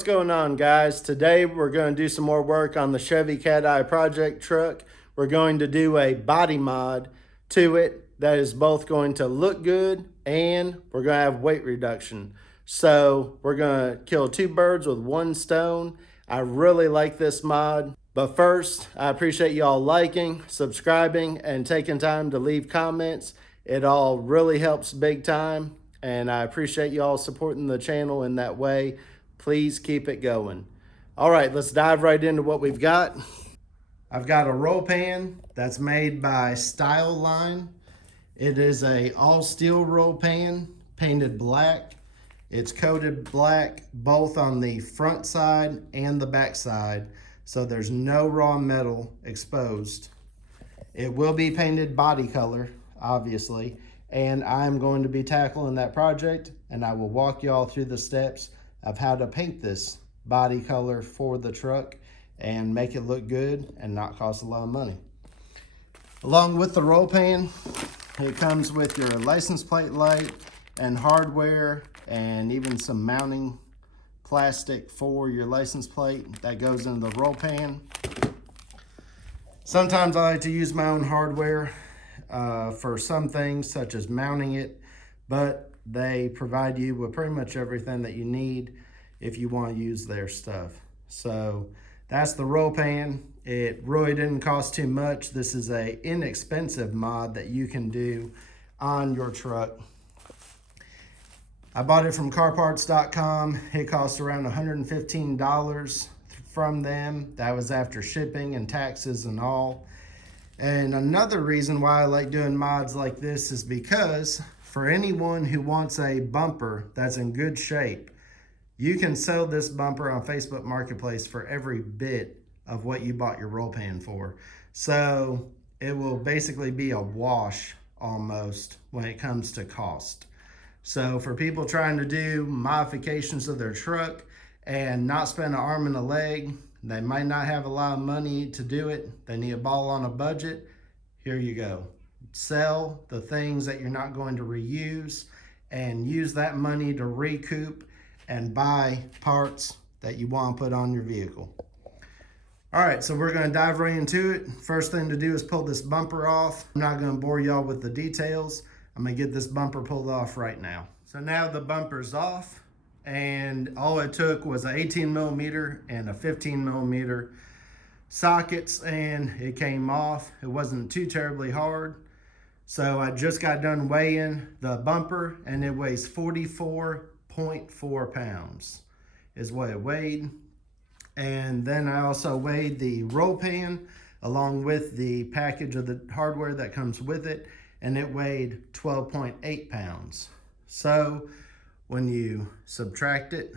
What's going on, guys? Today we're going to do some more work on the Chevy Cateye project truck. We're going to do a body mod to it that is both going to look good and we're going to have weight reduction. So we're going to kill two birds with one stone. I really like this mod. But first, I appreciate y'all liking, subscribing, and taking time to leave comments. It all really helps big time, and I appreciate y'all supporting the channel in that way. Please keep it going. All right, let's dive right into what we've got. I've got a roll pan that's made by Style Line. It is a all steel roll pan, painted black. It's coated black both on the front side and the back side, so there's no raw metal exposed. It will be painted body color, obviously, and I'm going to be tackling that project, and I will walk y'all through the steps of how to paint this body color for the truck and make it look good and not cost a lot of money. Along with the roll pan, it comes with your license plate light and hardware and even some mounting plastic for your license plate that goes into the roll pan. Sometimes I like to use my own hardware for some things, such as mounting it, but they provide you with pretty much everything that you need if you want to use their stuff. So that's the roll pan. It really didn't cost too much. This is a inexpensive mod that you can do on your truck. I bought it from carparts.com. It cost around $115 from them. That was after shipping and taxes and all. And another reason why I like doing mods like this is because for anyone who wants a bumper that's in good shape, you can sell this bumper on Facebook Marketplace for every bit of what you bought your roll pan for. So it will basically be a wash almost when it comes to cost. So for people trying to do modifications of their truck and not spend an arm and a leg, they might not have a lot of money to do it. They need a ball on a budget. Here you go. Sell the things that you're not going to reuse and use that money to recoup and buy parts that you want to put on your vehicle. All right, so we're going to dive right into it. First thing to do is pull this bumper off. I'm not going to bore y'all with the details. I'm going to get this bumper pulled off right now. So now the bumper's off, and all it took was an 18mm and a 15mm sockets, and it came off. It wasn't too terribly hard. So I just got done weighing the bumper, and it weighs 44.4 pounds is what it weighed. And then I also weighed the roll pan along with the package of the hardware that comes with it, and it weighed 12.8 pounds. So when you subtract it,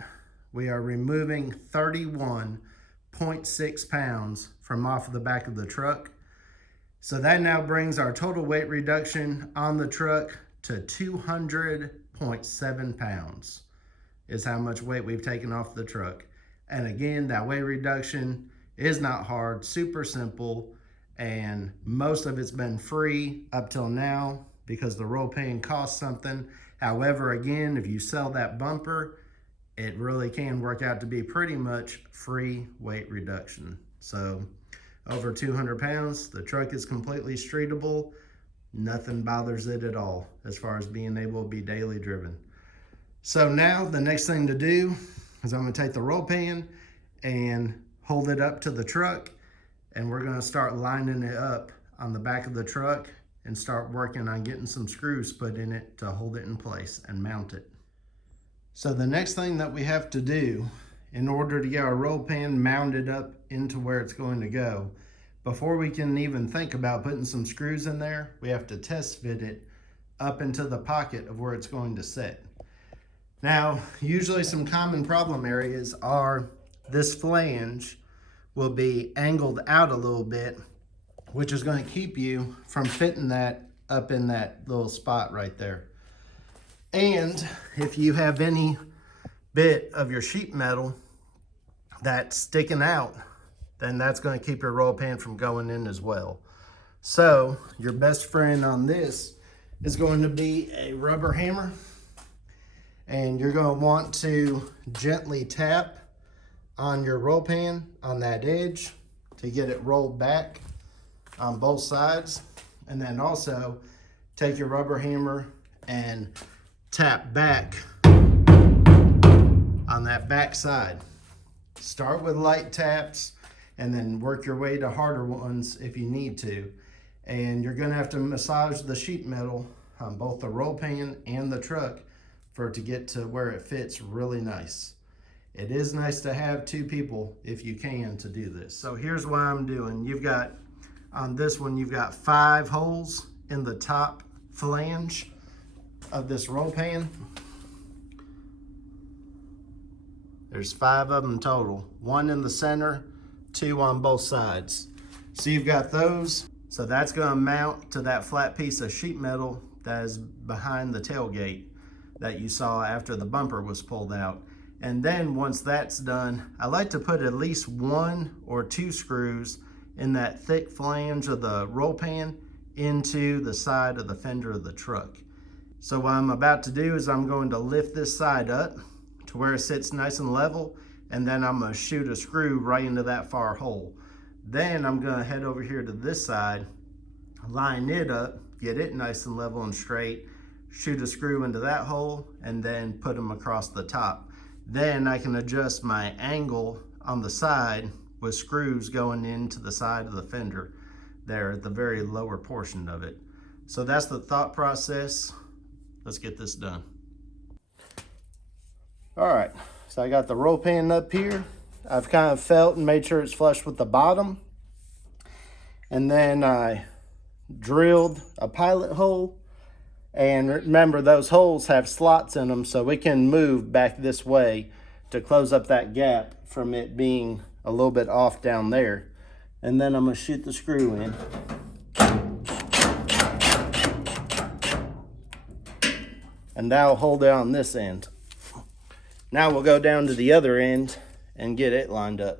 we are removing 31.6 pounds from off of the back of the truck. So that now brings our total weight reduction on the truck to 200.7 pounds is how much weight we've taken off the truck. And again, that weight reduction is not hard, super simple, and most of it's been free up till now because the roll pan costs something. However, again, if you sell that bumper, it really can work out to be pretty much free weight reduction. So over 200 pounds, the truck is completely streetable. Nothing bothers it at all as far as being able to be daily driven. So now the next thing to do is I'm going to take the roll pan and hold it up to the truck, and we're going to start lining it up on the back of the truck and start working on getting some screws put in it to hold it in place and mount it. So the next thing that we have to do in order to get our roll pan mounted up into where it's going to go, before we can even think about putting some screws in there, we have to test fit it up into the pocket of where it's going to sit. Now, usually some common problem areas are this flange will be angled out a little bit, which is going to keep you from fitting that up in that little spot right there. And if you have any bit of your sheet metal that's sticking out, then that's going to keep your roll pan from going in as well. So your best friend on this is going to be a rubber hammer, and you're going to want to gently tap on your roll pan on that edge to get it rolled back on both sides. And then also take your rubber hammer and tap back on that back side. Start with light taps and then work your way to harder ones if you need to. And you're gonna have to massage the sheet metal on both the roll pan and the truck for it to get to where it fits really nice. It is nice to have two people, if you can, to do this. So here's what I'm doing. You've got, on this one, you've got 5 holes in the top flange of this roll pan. There's 5 of them total. 1 in the center, 2 on both sides. So you've got those. So that's gonna mount to that flat piece of sheet metal that is behind the tailgate that you saw after the bumper was pulled out. And then once that's done, I like to put at least 1 or 2 screws in that thick flange of the roll pan into the side of the fender of the truck. So what I'm about to do is I'm going to lift this side up to where it sits nice and level, and then I'm gonna shoot a screw right into that far hole. Then I'm gonna head over here to this side, line it up, get it nice and level and straight, shoot a screw into that hole, and then put them across the top. Then I can adjust my angle on the side with screws going into the side of the fender there at the very lower portion of it. So that's the thought process. Let's get this done. All right, so I got the roll pan up here. I've kind of felt and made sure it's flush with the bottom. And then I drilled a pilot hole. And remember, those holes have slots in them, so we can move back this way to close up that gap from it being a little bit off down there. And then I'm gonna shoot the screw in. And that'll hold it on this end. Now we'll go down to the other end and get it lined up.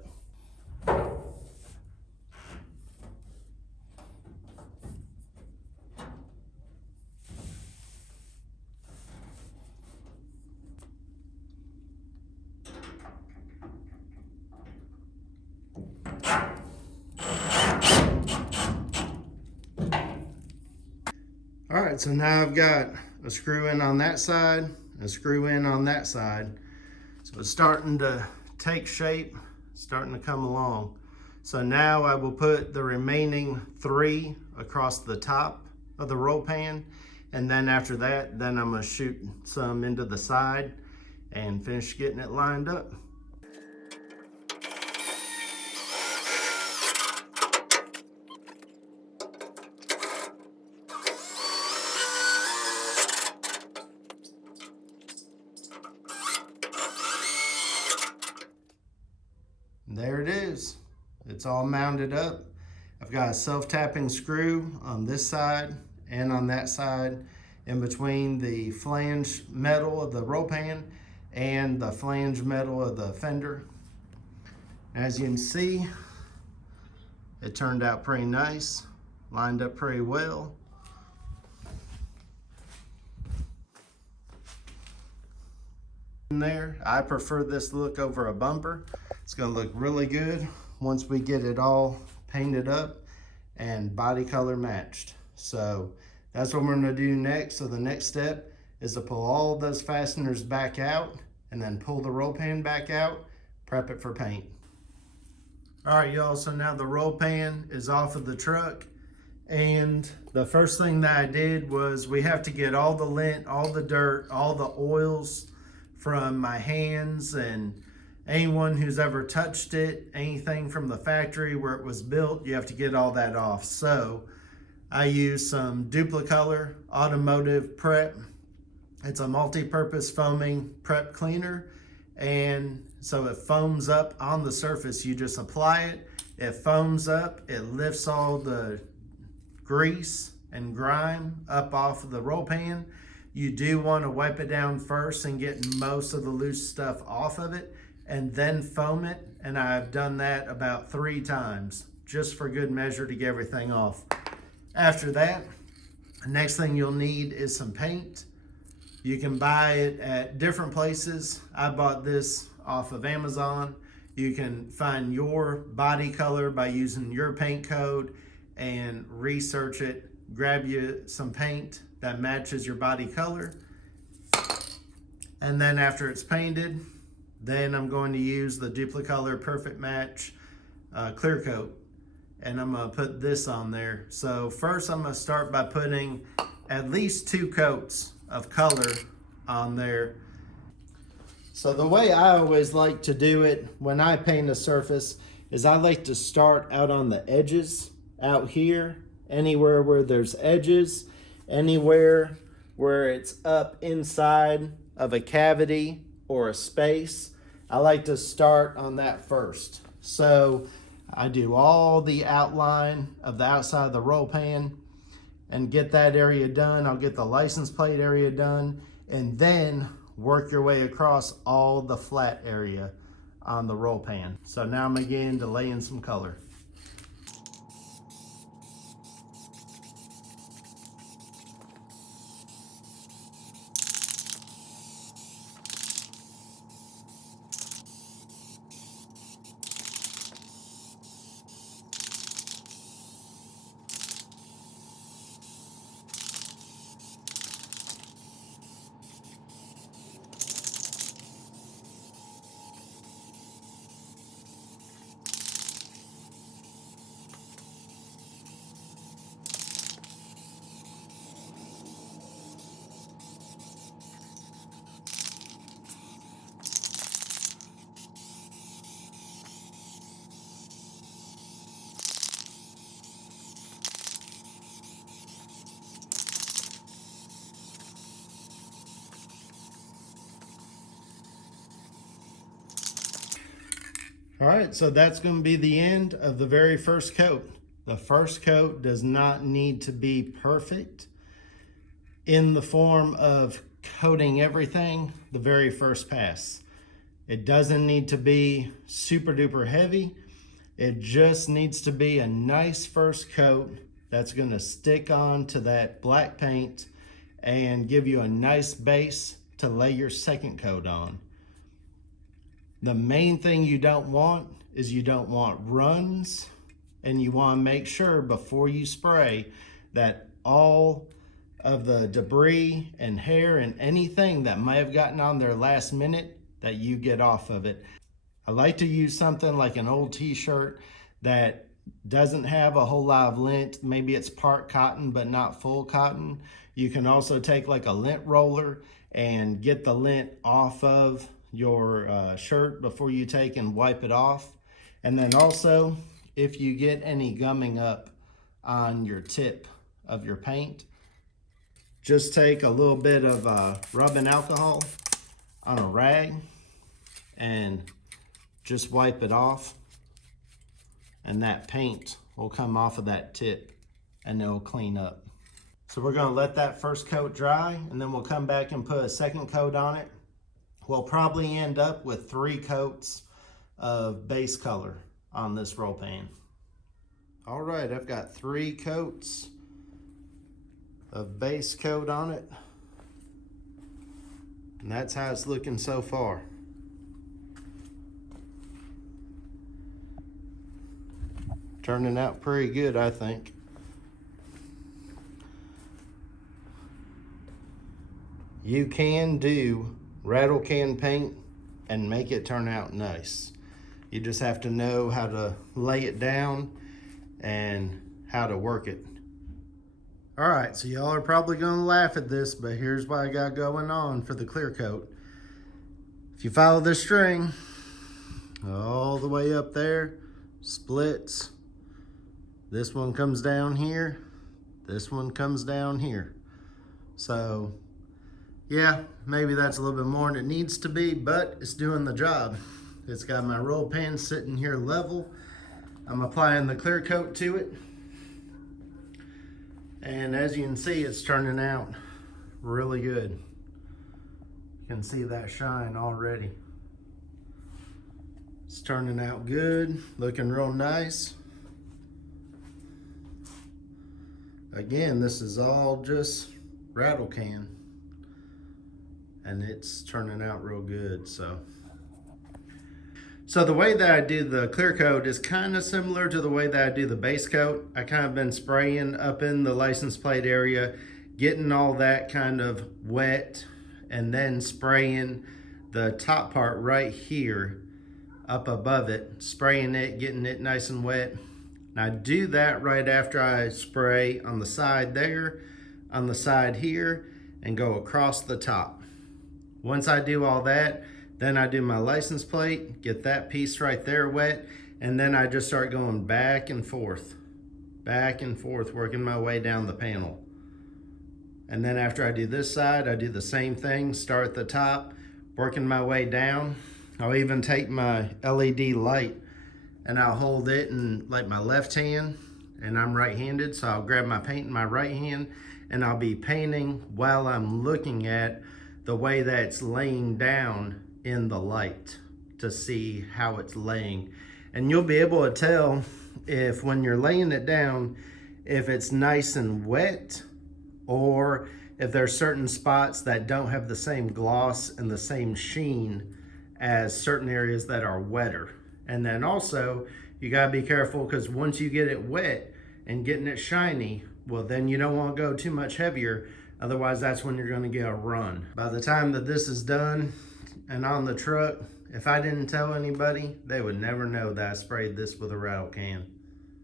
All right, so now I've got a screw in on that side, a screw in on that side. So it's starting to take shape, starting to come along. So now I will put the remaining 3 across the top of the roll pan. And then after that, then I'm gonna shoot some into the side and finish getting it lined up. There it is. It's all mounted up. I've got a self-tapping screw on this side and on that side in between the flange metal of the roll pan and the flange metal of the fender. As you can see, it turned out pretty nice, lined up pretty well. There, I prefer this look over a bumper. It's going to look really good once we get it all painted up and body color matched. So that's what we're going to do next. So the next step is to pull all of those fasteners back out and then pull the roll pan back out, prep it for paint. All right, y'all, so now the roll pan is off of the truck, and the first thing that I did was we have to get all the lint, all the dirt, all the oils from my hands and anyone who's ever touched it, anything from the factory where it was built, you have to get all that off. So I use some Duplicolor Automotive Prep. It's a multi-purpose foaming prep cleaner, and so it foams up on the surface. You just apply it, it foams up, it lifts all the grease and grime up off of the roll pan. You do want to wipe it down first and get most of the loose stuff off of it and then foam it. And I've done that about 3 times just for good measure to get everything off. After that, the next thing you'll need is some paint. You can buy it at different places. I bought this off of Amazon. You can find your body color by using your paint code and research it. Grab you some paint that matches your body color. And then after it's painted, then I'm going to use the Duplicolor Perfect Match clear coat. And I'm gonna put this on there. So first I'm gonna start by putting at least 2 coats of color on there. So the way I always like to do it when I paint a surface is I like to start out on the edges out here, anywhere where there's edges, anywhere where it's up inside of a cavity or a space. I like to start on that first. So I do all the outline of the outside of the roll pan and get that area done. I'll get the license plate area done and then work your way across all the flat area on the roll pan. So now I'm again to lay in some color. All right, so that's going to be the end of the very first coat. The first coat does not need to be perfect in the form of coating everything the very first pass. It doesn't need to be super duper heavy. It just needs to be a nice first coat that's going to stick on to that black paint and give you a nice base to lay your second coat on. The main thing you don't want is you don't want runs, and you want to make sure before you spray that all of the debris and hair and anything that might have gotten on there last minute that you get off of it. I like to use something like an old t-shirt that doesn't have a whole lot of lint. Maybe it's part cotton but not full cotton. You can also take like a lint roller and get the lint off of your shirt before you take and wipe it off. And then also, if you get any gumming up on your tip of your paint, just take a little bit of rubbing alcohol on a rag and just wipe it off, and that paint will come off of that tip and it'll clean up. So we're gonna let that first coat dry, and then we'll come back and put a second coat on it. We'll probably end up with 3 coats of base color on this roll pan. All right, I've got 3 coats of base coat on it. And that's how it's looking so far. Turning out pretty good, I think. You can do rattle can paint and make it turn out nice. You just have to know how to lay it down and how to work it. All right, so y'all are probably gonna laugh at this, but here's what I got going on for the clear coat. If you follow this string all the way up there, splits, this one comes down here, this one comes down here. So yeah, maybe that's a little bit more than it needs to be, but it's doing the job. It's got my roll pan sitting here level. I'm applying the clear coat to it. And as you can see, it's turning out really good. You can see that shine already. It's turning out good, looking real nice. Again, this is all just rattle can, and it's turning out real good. So So the way that I do the clear coat is kind of similar to the way that I do the base coat. I kind of been spraying up in the license plate area, getting all that kind of wet, and then spraying the top part right here up above it, spraying it, getting it nice and wet. And I do that right after I spray on the side there, on the side here, and go across the top. Once I do all that, then I do my license plate, get that piece right there wet, and then I just start going back and forth, working my way down the panel. And then after I do this side, I do the same thing, start at the top, working my way down. I'll even take my LED light and I'll hold it in like my left hand, and I'm right-handed, so I'll grab my paint in my right hand and I'll be painting while I'm looking at the way that it's laying down in the light to see how it's laying. And you'll be able to tell if when you're laying it down, if it's nice and wet, or if there's certain spots that don't have the same gloss and the same sheen as certain areas that are wetter. And then also, you gotta be careful, because once you get it wet and getting it shiny, well, then you don't want to go too much heavier. Otherwise, that's when you're gonna get a run. By the time that this is done and on the truck, if I didn't tell anybody, they would never know that I sprayed this with a rattle can.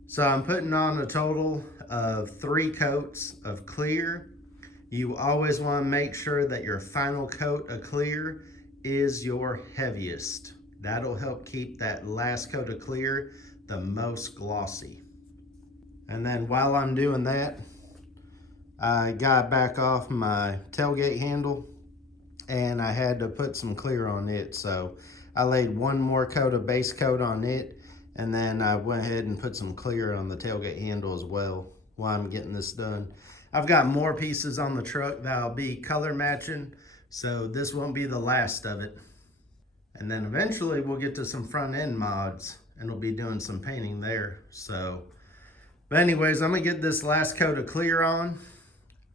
So I'm putting on a total of 3 coats of clear. You always want to make sure that your final coat of clear is your heaviest. That'll help keep that last coat of clear the most glossy. And then while I'm doing that, I got back off my tailgate handle and I had to put some clear on it. So I laid one more coat of base coat on it, and then I went ahead and put some clear on the tailgate handle as well while I'm getting this done. I've got more pieces on the truck that'll be color matching, so this won't be the last of it. And then eventually we'll get to some front end mods and we'll be doing some painting there. So, but anyways, I'm gonna get this last coat of clear on,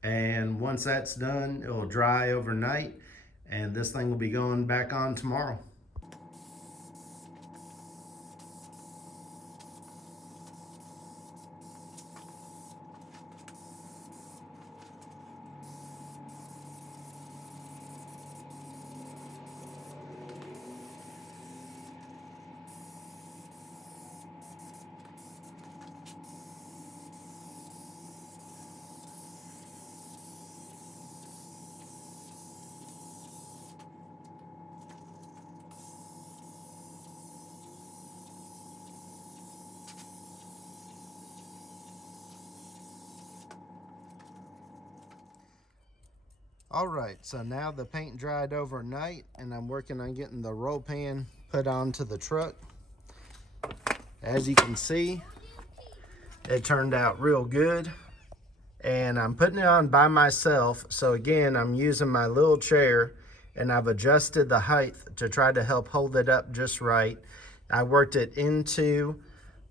and once that's done, it'll dry overnight and this thing will be going back on tomorrow. All right, so now the paint dried overnight and I'm working on getting the roll pan put onto the truck. As you can see, it turned out real good, and I'm putting it on by myself. So again, I'm using my little chair and I've adjusted the height to try to help hold it up just right. I worked it into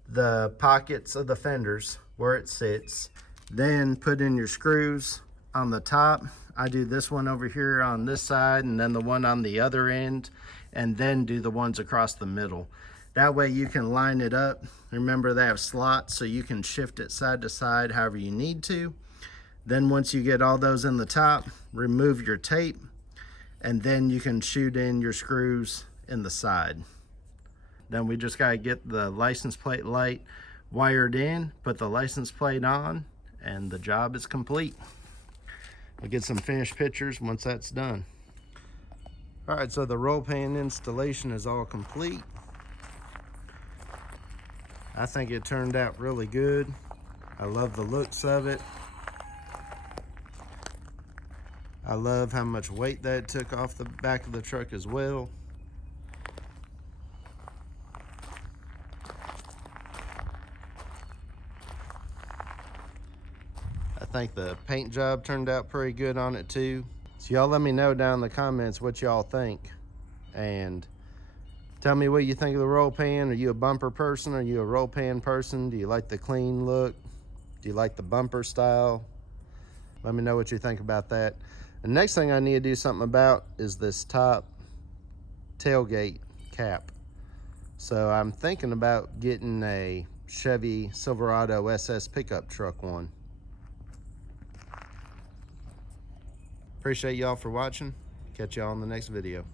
the pockets of the fenders where it sits, then put in your screws on the top. I do this one over here on this side and then the one on the other end, and then do the ones across the middle. That way you can line it up. Remember, they have slots so you can shift it side to side however you need to. Then once you get all those in the top, remove your tape, and then you can shoot in your screws in the side. Then we just gotta get the license plate light wired in, put the license plate on, and the job is complete. I'll get some finished pictures once that's done. All right, so the roll pan installation is all complete. I think it turned out really good. I love the looks of it. I love how much weight that took off the back of the truck as well. I think the paint job turned out pretty good on it too. So y'all let me know down in the comments what y'all think, and tell me what you think of the roll pan. Are you a bumper person? Are you a roll pan person? Do you like the clean look? Do you like the bumper style? Let me know what you think about that. The next thing I need to do something about is this top tailgate cap. So I'm thinking about getting a Chevy Silverado SS pickup truck one. Appreciate y'all for watching. Catch y'all in the next video.